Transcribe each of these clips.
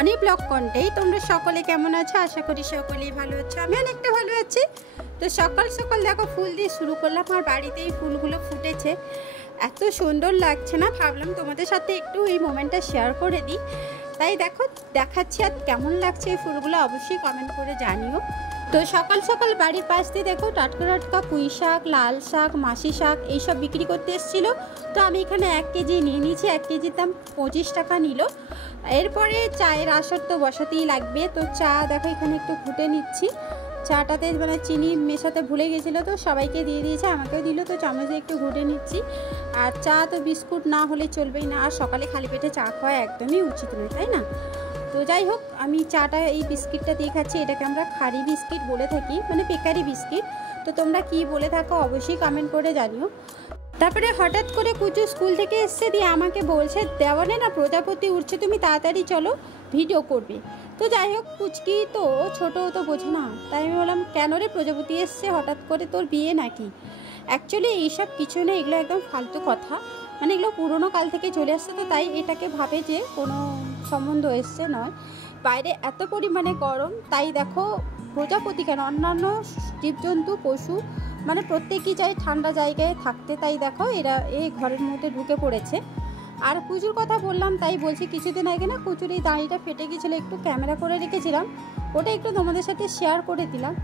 অনি blog কন্টেই। তোমরা সকলে কেমন আছো? আশা করি সকলেই ভালো আছো, আমি অনেকটা ভালো আছি। তো সকাল সকাল দেখো ফুল দিয়ে শুরু করলাম, আর বাড়িতেই ফুলগুলো ফুটেছে, এত সুন্দর লাগছে না, ভাবলাম তোমাদের সাথে একটু এই মোমেন্টটা শেয়ার করে দিই। তাই দেখো দেখাচ্ছি, আর কেমন লাগছে এই ফুলগুলো অবশ্যই কমেন্ট করে জানিও। তো সকাল সকাল বাড়ির পাশ দিয়ে দেখো টাটকা টাটকা পুঁই শাক, লাল শাক, মাসি শাক এইসব বিক্রি করতে এসেছিলো। তো আমি এখানে 1 কেজি নিয়ে নিয়েছি, 1 কেজির দাম 25 টাকা নিল। এরপরে চায়ের আসর তো বসাতেই লাগবে, তো চা দেখো এখানে একটু ফুটে নিচ্ছি। চাটাতে মানে চিনি মেশাতে ভুলে গেছিলো, তো সবাইকে দিয়ে দিয়েছে, আমাকেও দিল, তো চামচে একটু ঘুটে নিচ্ছি। আর চা তো বিস্কুট না হলে চলবেই না, আর সকালে খালি পেটে চা খাওয়া একদমই উচিত নয়, তাই না? তো যাই হোক, আমি চাটা এই বিস্কিটটা দিয়ে খাচ্ছি, এটাকে আমরা খাড়ি বিস্কিট বলে থাকি, মানে বেকারি বিস্কিট। তো তোমরা কি বলে থাকো অবশ্যই কমেন্ট করে জানিও। তারপরে হঠাৎ করে কুচু স্কুল থেকে এসছে, দিয়ে আমাকে বলছে দেওয়ানে না প্রজাপতি উঠছে, তুমি তাড়াতাড়ি চলো ভিডিও করবে। তো যাই হোক, কুচকি তো ছোটো তো বোঝে না, তাই আমি বললাম কেন রে প্রজাপতি এসছে হঠাৎ করে, তোর বিয়ে নাকি? অ্যাকচুয়ালি এইসব কিছু না, এগুলো একদম ফালতু কথা, মানে এগুলো পুরোনো কাল থেকে চলে আসছে, তো তাই এটাকে ভাবে যে কোনো সম্বন্ধ এসছে নয়। বাইরে এত পরিমাণে গরম, তাই দেখো প্রজাপতি কেন অন্যান্য জীবজন্তু পশু মানে প্রত্যেকেই চায় ঠান্ডা জায়গায় থাকতে, তাই দেখো এরা এই ঘরের মধ্যে ঢুকে পড়েছে। আর কুচুর কথা বললাম, তাই বলছি কিছুদিন আগে না কুচুর এই দাঁড়িটা ফেটে গিয়েছিলো, একটু ক্যামেরা করে রেখেছিলাম, ওটা একটু তোমাদের সাথে শেয়ার করে দিলাম।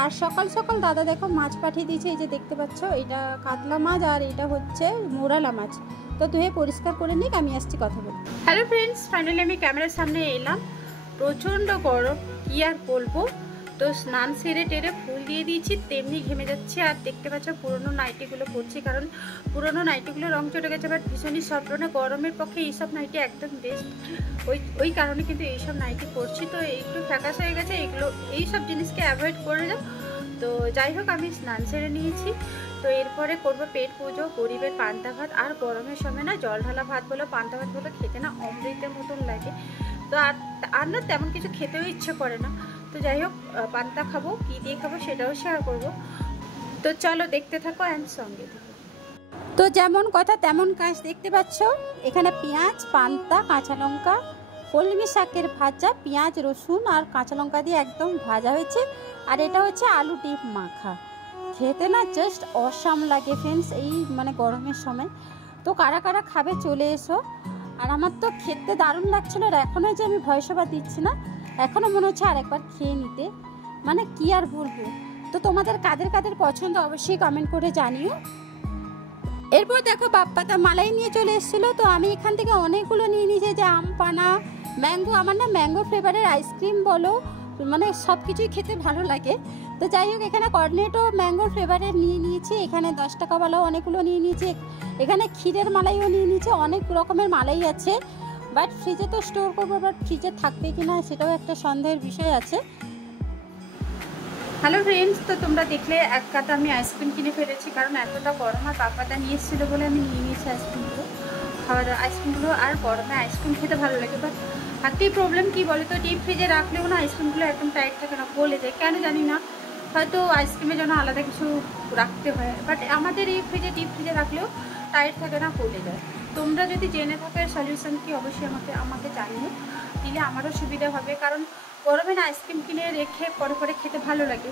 আর সকাল সকাল দাদা দেখো মাছ পাঠিয়ে দিয়েছে, এই যে দেখতে পাচ্ছ, এটা কাতলা মাছ আর এটা হচ্ছে মোরালা মাছ। তো ধুয়ে পরিষ্কার করে নিক, আমি আসছি কথা বলতে। হ্যালো ফ্রেন্ডস, ফাইনালি আমি ক্যামেরার সামনে এলাম। প্রচণ্ড গরম, কি আর বলবো। তো স্নান সেরে টেরে ফুল দিয়ে দিয়েছি, তেমনি ঘেমে যাচ্ছে। আর দেখতে পাচ্ছ পুরোনো নাইটিগুলো পরছি, কারণ পুরোনো নাইটিগুলো রং চটে গেছে, বাট ভীষণই সফট, মানে গরমের পক্ষে এইসব নাইটি একদম বেস্ট। ওই কারণে কিন্তু এইসব নাইটি পরছি। তো একটু ফ্যাকাস হয়ে গেছে, এইসব জিনিসকে অ্যাভয়েড করে যাও। তো যাই হোক, আমি স্নান সেরে নিয়েছি। তো এরপরে করবো পেট পুজো, গরিবের পান্তা ভাত। আর গরমের সময় না জল ঢালা ভাত বলো পান্তা ভাত বলো খেতে না অমৃতের মতন লাগে। তো আর না তেমন কিছু খেতেও ইচ্ছে করে না। তো যাই হোক, পান্তা খাবো, কী দিয়ে খাবো সেটাও শেয়ার করবো। তো চলো দেখতে থাকো অ্যান্ড সঙ্গে থাকো। তো যেমন কথা তেমন কাজ, দেখতে পাচ্ছ এখানে পেঁয়াজ, পান্তা, কাঁচা লঙ্কা, কলমি শাকের ভাজা, পেঁয়াজ রসুন আর কাঁচা লঙ্কা দিয়ে একদম ভাজা হয়েছে। আর এটা হচ্ছে আলু ডিপ মাখা, খেতে না জাস্ট অসাম লাগে ফ্রেন্ডস এই মানে গরমের সময়। তো কারা কারা খাবে চলে এসো। আর আমার তো খেতে দারুণ লাগছিল, আর এখনও যে আমি ভয়েস ওভার দিচ্ছি না, এখনও মনে হচ্ছে আরেকবার খেয়ে নিতে, মানে কি আর বলবো। তো তোমাদের কাদের কাদের পছন্দ অবশ্যই কমেন্ট করে জানিও। এরপর দেখো বাপ্পাতা মালাই নিয়ে চলে এসেছিলো, তো আমি এখান থেকে অনেকগুলো নিয়ে নিয়েছি, যে আম পানা, ম্যাঙ্গো, আমার না ম্যাঙ্গো ফ্লেভারের আইসক্রিম বলো মানে সব কিছুই খেতে ভালো লাগে। তো যাই হোক, এখানে কর্নেটো ম্যাঙ্গো ফ্লেভারের নিয়ে নিয়েছি, এখানে 10 টাকাওয়ালাও অনেকগুলো নিয়ে নিয়েছি, এখানে ক্ষীরের মালাইও নিয়ে নিয়েছি, অনেক রকমের মালাই আছে। বাট ফ্রিজে তো স্টোর করবো, বাট ফ্রিজে থাকবে কি না সেটাও একটা সন্দেহের বিষয় আছে। হ্যালো ফ্রেন্ডস, তো তোমরা দেখলে এক কাতা আমি আইসক্রিম কিনে ফেলেছি, কারণ এতটা গরম, আর বাপ্পাটা নিয়ে এসেছিলো বলে আমি নিয়ে নিয়েছি আইসক্রিমগুলো। আর গরমে আইসক্রিম খেতে ভালো লাগে, বাট একটাই প্রবলেম কি বলে তো, ডিপ ফ্রিজে রাখলেও না আইসক্রিমগুলো একদম টাইট থাকে না, গলে যায়, কেন জানি না, হয়তো আইসক্রিমের জন্য আলাদা কিছু রাখতে হয়। বাট আমাদের এই ডিপ ফ্রিজে রাখলেও টাইট থাকে না, গলে যায়। তোমরা যদি জেনে থাকো সলিউশন কি অবশ্যই আমাকে জানিও, দিলে আমারও সুবিধা হবে, কারণ গরমে না আইসক্রিম কিনে রেখে পরে খেতে ভালো লাগে,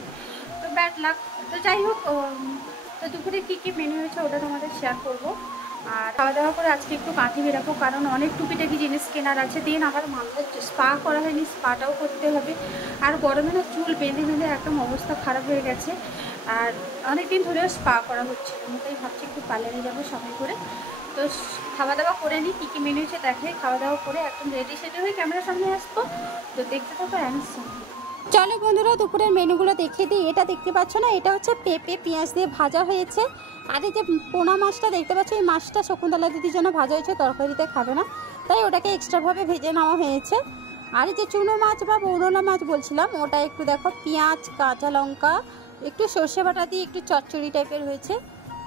তো ব্যাড লাক। তো যাই হোক, তো দুপুরে কী কী মেনু হয়েছে ওটা তোমাদের শেয়ার করবো। আর খাওয়া দাওয়া করে আজকে একটু কাঁথি বেরাবো, কারণ অনেক টুকিটাকি জিনিস কেনার আছে। দিন আমার মাথায় স্পা করা হয়নি, স্পাটাও করতে হবে। আর গরমে না চুল বেঁধে বেঁধে একদম অবস্থা খারাপ হয়ে গেছে, আর অনেক দিন ধরেও স্পা করা হচ্ছে না, তাই ভাবছি একটু পার্লারে যাবো সময় করে। তো খাওয়া দাওয়া করে নিই, কী কী মেনু হয়েছে দেখে খাওয়া দাওয়া করে একদম রেডি সেডি হয়ে ক্যামেরার সামনে আসবো। তো দেখতে থাকো অ্যান্সার। চলো বন্ধুরা, দুপুরের মেনুগুলো দেখে দিই। এটা দেখতে পাচ্ছ না, এটা হচ্ছে পেঁপে পেঁয়াজ দিয়ে ভাজা হয়েছে। আর এই যে পোনা মাছটা দেখতে পাচ্ছ, এই মাছটা শকুন্তলা দিদির জন্য ভাজা হয়েছে, তরকারিতে খাবে না, তাই ওটাকে এক্সট্রাভাবে ভেজে নেওয়া হয়েছে। আর এই যে চুনো মাছ বা বৌরলা মাছ বলছিলাম, ওটা একটু দেখো পেঁয়াজ, কাঁচা লঙ্কা, একটু সর্ষে বাটা দিয়ে একটু চচ্চড়ি টাইপের হয়েছে,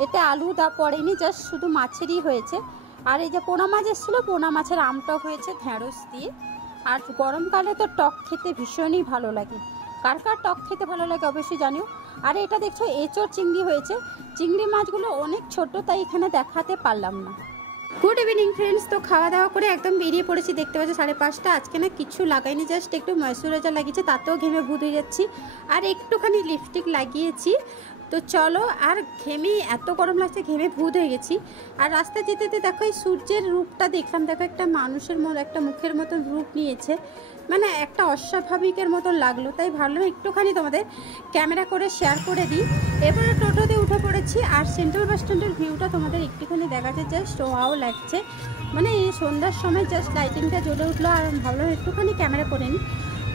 এতে আলু পড়েনি, জাস্ট শুধু মাছেরই হয়েছে। আর এই যে পোনা মাছ এসেছিলো, পোনা মাছের আমটক হয়েছে ঢ্যাঁড়স দিয়ে। আর গরমকালে তো টক খেতে ভীষণই ভালো লাগে, কার কার টক খেতে ভালো লাগে অবশ্যই জানিও। আর এটা দেখছো এঁচোড় চিংড়ি হয়েছে, চিংড়ি মাছগুলো অনেক ছোট, তাই এখানে দেখাতে পারলাম না। Good evening friends. তো খাওয়া দাওয়া করে একদম বেরিয়ে পড়েছি, দেখতে পাচ্ছি 5:30। আজকে না কিছু লাগাইনি, জাস্ট একটু ময়শ্চারাইজার লাগিয়েছি, তাতেও ঘেমে ভূত হয়ে যাচ্ছি। আর একটুখানি লিপস্টিক লাগিয়েছি। তো চলো, আর ঘেমে এত গরম লাগছে, ঘেমে ভূত হয়ে গেছি। আর রাস্তা যেতে যেতে দেখো এই সূর্যের রূপটা দেখলাম, দেখো একটা মানুষের মতো, একটা মুখের মতন রূপ নিয়েছে, মানে একটা অস্বাভাবিকের মতন লাগলো। তাই ভাবলাম একটুখানি তোমাদের ক্যামেরা করে শেয়ার করে দিই। এরপরে টোটোতে উঠে পড়েছি, আর সেন্ট্রাল বাস স্ট্যান্ডের ভিউটা তোমাদের একটুখানি দেখাচ্ছে, জাস্ট ওয়াও লাগছে। মানে এই সন্ধ্যার সময় জাস্ট লাইটিংটা জ্বলে উঠলো, আর ভাবলাম একটুখানি ক্যামেরা করে নিই।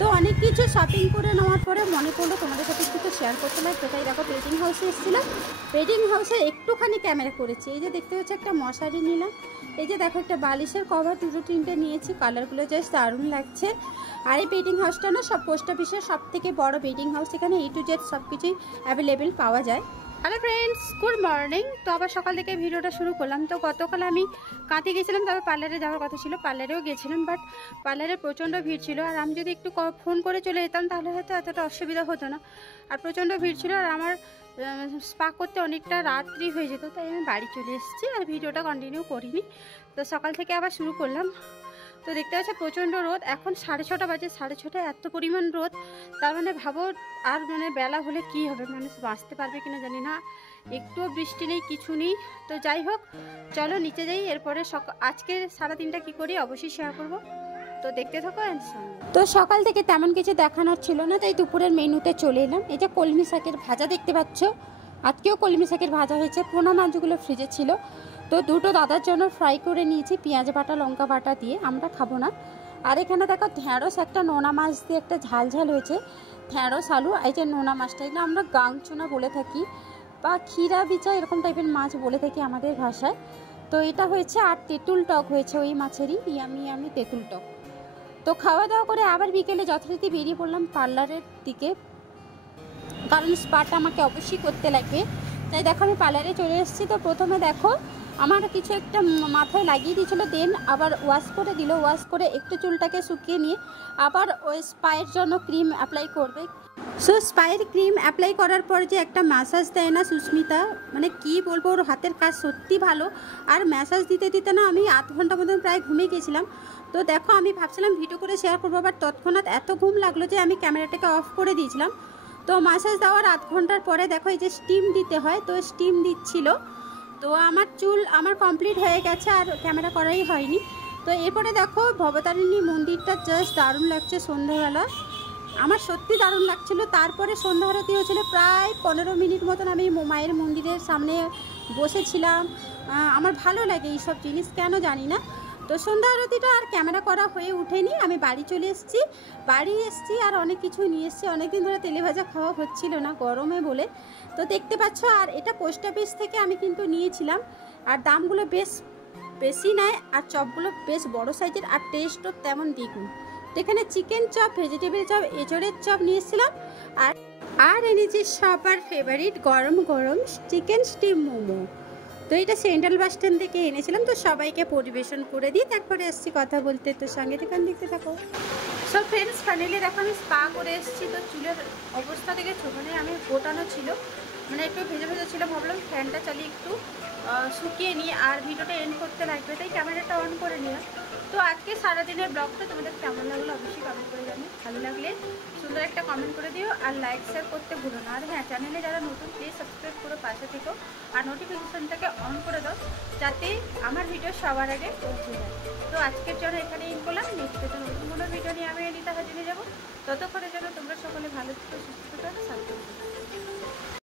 তো অনেক কিছু শপিং করে নেওয়ার পরে মনে পড়লো তোমাদের সাথে একটু শেয়ার করতে লাগবে, তাই দেখো পেটিং হাউসে এসেছিলাম। পেটিং হাউসে একটুখানি ক্যামেরা করেছি। এই যে দেখতে পাচ্ছি একটা মশারি নিলাম, এই যে দেখো একটা বালিশের কভার, 2-3টে নিয়েছি, কালারগুলো জাস্ট দারুণ লাগছে। আর এই পেটিং হাউসটা না সব পোস্ট অফিসের সব থেকে বড় পেটিং হাউস, এখানে A to Z সব কিছুই অ্যাভেলেবেল পাওয়া যায়। Hello friends, good morning. তো আবার সকাল থেকে ভিডিওটা শুরু করলাম। তো গতকাল আমি কাঁথি গেছিলাম, তবে পার্লারে যাওয়ার কথা ছিল, পার্লারেও গেছিলাম, বাট পার্লারে প্রচণ্ড ভিড় ছিল। আর আমি যদি একটু ফোন করে চলে যেতাম তাহলে হয়তো এতটা অসুবিধা হতো না। আর প্রচণ্ড ভিড় ছিল, আর আমার স্পা করতে অনেকটা রাত্রি হয়ে যেত, তাই আমি বাড়ি চলে এসেছি, আর ভিডিওটা কন্টিনিউ করিনি। তো সকাল থেকে আবার শুরু করলাম। তো দেখতে পাচ্ছি প্রচণ্ড রোদ, এখন 6:30 বাজে, 6:30 এত পরিমাণ রোদ, তার মানে ভাবো আর মানে বেলা হলে কি হবে, মানুষ বাঁচতে পারবে কিনা জানি না। একটুও বৃষ্টি নেই, কিছু নেই। তো যাই হোক, চলো নিচে যাই, এরপরে আজকে সারাদিনটা কি করি অবশ্যই শেয়ার করবো, তো দেখতে থাকো। তো সকাল থেকে তেমন কিছু দেখানোর ছিল না, তাই দুপুরের মেনুতে চলে এলাম। এই যে কলমি শাকের ভাজা দেখতে পাচ্ছ, আজকেও কলমি শাকের ভাজা হয়েছে, পোনা মাছগুলো ফ্রিজে ছিল, তো দুটো দাদার জন্য ফ্রাই করে নিয়েছি পেঁয়াজ বাটা লঙ্কা বাটা দিয়ে, আমরা খাবো না। আর এখানে দেখো ঢ্যাঁড়স, একটা নোনা মাছ দিয়ে একটা ঝাল ঝাল হয়েছে, ঢ্যাঁড়স আলু। এই যে নোনা মাছটা, এটা আমরা গাংচুনা বলে থাকি, বা ক্ষীরা বিচা এরকম টাইপের মাছ বলে থাকি আমাদের ভাষায়। তো এটা হয়েছে, আর তেঁতুল টক হয়েছে ওই মাছেরই, ইয়ামি তেঁতুল টক। তো খাওয়া দাওয়া করে আবার বিকেলে যথারীতি বেরিয়ে পড়লাম পার্লারের দিকে, কারণ স্পাটা আমাকে অবশ্যই করতে লাগবে। তাই দেখো আমি পার্লারে চলে এসেছি। তো প্রথমে দেখো আমার কিছু একটা মাথায় লাগিয়ে দিয়েছিলো, দেন আবার ওয়াশ করে দিল, ওয়াশ করে একটু চুলটাকে শুকিয়ে নিয়ে আবার ওই স্পায়ের জন্য ক্রিম অ্যাপ্লাই করবে। সো স্পায়ের ক্রিম অ্যাপ্লাই করার পর যে একটা ম্যাসাজ দেয় না সুস্মিতা, মানে কি বলবো, ওর হাতের কাজ সত্যি ভালো। আর ম্যাসাজ দিতে দিতে না আমি 8 ঘন্টা মতন প্রায় ঘুমিয়ে গেছিলাম। তো দেখো আমি ভাবছিলাম ভিডিও করে শেয়ার করবো, বাট তৎক্ষণাৎ এত ঘুম লাগলো যে আমি ক্যামেরাটাকে অফ করে দিয়েছিলাম। তো ম্যাসাজ দেওয়ার 8 ঘন্টার পরে দেখো এই যে স্টিম দিতে হয়, তো স্টিম দিচ্ছিল। তো আমার চুল আমার কমপ্লিট হয়ে গেছে, আর ক্যামেরা করাই হয়নি। তো এরপরে দেখো ভবতারিণী মন্দিরটা জাস্ট দারুণ লাগছে সন্ধ্যাবেলা, আমার সত্যি দারুণ লাগছিল। তারপরে সন্ধ্যা আরতি হয়েছিল, প্রায় 15 মিনিট মতন আমি মায়ের মন্দিরের সামনে বসেছিলাম। আমার ভালো লাগে এইসব জিনিস, কেন জানি না। তো সন্ধ্যা আরতিটা আর ক্যামেরা করা হয়ে ওঠেনি, আমি বাড়ি চলে এসেছি। বাড়ি এসেছি আর অনেক কিছু নিয়ে এসেছি, অনেকদিন ধরে তেলে ভাজা খাওয়া হচ্ছিল না গরমে বলে। তো দেখতে পাচ্ছ, আর এটা পোস্ট অফিস থেকে আমি কিন্তু নিয়েছিলাম, আর দামগুলো বেশ বেশি নেয়, আর চপগুলো বেশ বড় সাইজের, আর টেস্টও তেমন দ্বিগুণ। তো এখানে চিকেন চপ, ভেজিটেবিল চপ, এঁচড়ের চপ নিয়েছিলাম, আর এনেছি সবার ফেভারিট গরম গরম চিকেন স্টিম মোমো। তো এটা সেন্ট্রাল বাস স্ট্যান্ড থেকে এনেছিলাম। তো সবাইকে পরিবেশন করে দিই, তারপরে এসেছি কথা বলতে। তো সঙ্গে থেকে দেখতে থাকো। সো ফ্রেন্ডস, ফাইনালি দেখো আমি স্পা করে এসেছি। তো চুলের অবস্থা দেখেছো, মানে আমি গোটানো ছিল, মানে একটু ভেজে ভেজে ছিল, ভাবলাম ফ্যানটা চালিয়ে একটু শুকিয়ে নিয়ে আর ভিডিওটা এন্ড করতে লাগবে, তাই ক্যামেরাটা অন করে নিলাম। তো আজকে সারাদিনের ব্লগটা তোমাদের কেমন লাগলো অবশ্যই কমেন্ট করে জানো, ভালো লাগলে সুন্দর একটা কমেন্ট করে দিও, আর লাইক শেয়ার করতে ভুলো না। আর হ্যাঁ, চ্যানেলে যারা নতুন প্লিজ সাবস্ক্রাইব করে পাশে থেকো, আর নোটিফিকেশনটাকে অন করে দাও, যাতে আমার ভিডিও সবার আগে পৌঁছে যায়। তো আজকের জন্য এখানে ইন করলাম, নেক্সট নতুন কোনো ভিডিও নিয়ে আমি এডিটা হাজিরে যাবো। ততক্ষণের জন্য তোমরা সকলে ভালো থেকো, সুস্থ থাকো, শান্তি।